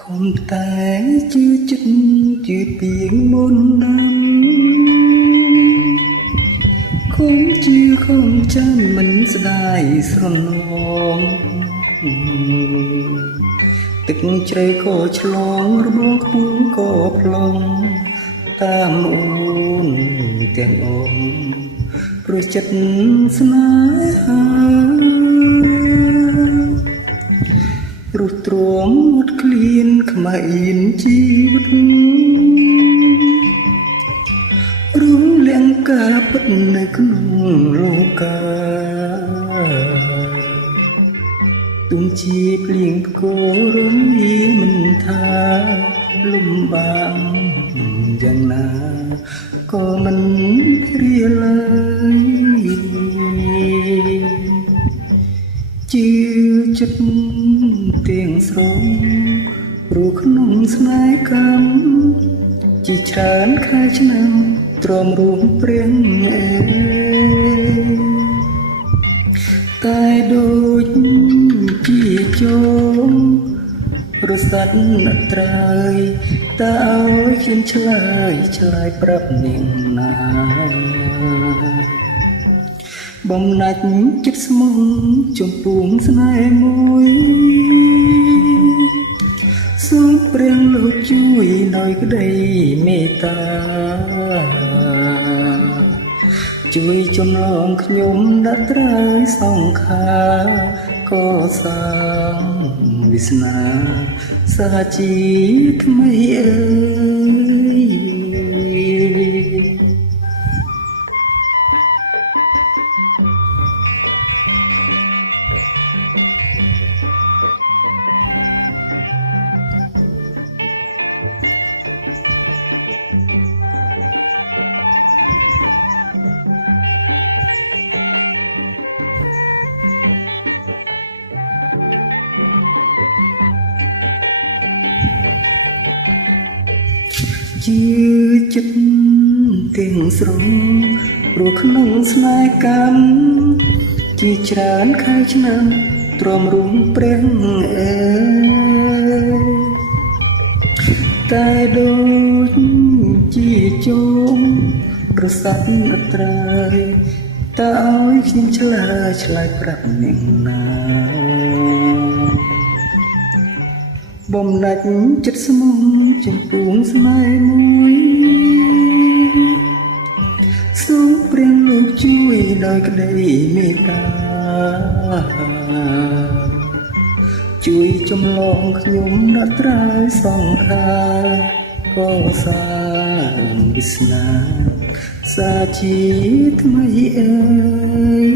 Không tay chưa chích chưa tiếng môn năm không chưa không chân mình dài sờn lòngទឹកជ្រៅក៏ឆ្លងរបបពួងក៏ផ្លងតាមអូនទាំងអូនព្រោះចិត្តស្នេហារុះទ្រាំមុតក្លៀនខ្មៅអៀនជីវិតរំលងការពិតនៅក្នុងលោកាទុំជាភ្លៀងផ្គររំលាមិនថាលំបាកយ៉ាងណាក៏មិនរៀឡើយជឿចិត្តទាំងស្រុងព្រោះក្នុងស្នេហ៍កម្មជាច្រើនខែឆ្នាំទ្រាំរួមព្រះតែដូចជាជោមរសាត់ត្រើយតើឲ្យខ្ញុំឆ្លើយប្រាប់នាងណាបំណាច់ចិត្តស្មងចំពោះស្នេហ៍មួយសូមព្រះលោកជួយដោយក្តីមេត្តាជួយចំឡងខ្ញុំដាក់ត្រើយសង្ខារក៏សាងវាសនាសាជាថ្មីអើយជឿចិត្តទាំងស្រុងព្រោះក្នុងស្នេហ៍កម្មជាច្រើនខែឆ្នាំទ្រាំរួមព្រះតែដូចជាជោមប្រសាទត្រើយតើឲ្យខ្ញុំឆ្លើយប្រាប់នាងណាបំណាច់ចិត្តស្មងចំពោះស្នេហ៍មួយសូមព្រះលោកជួយដោយក្តីមេត្តាជួយចំឡងខ្ញុំដាក់ត្រើយសង្ខារក៏សាងវាសនាសាជាថ្មីអើយ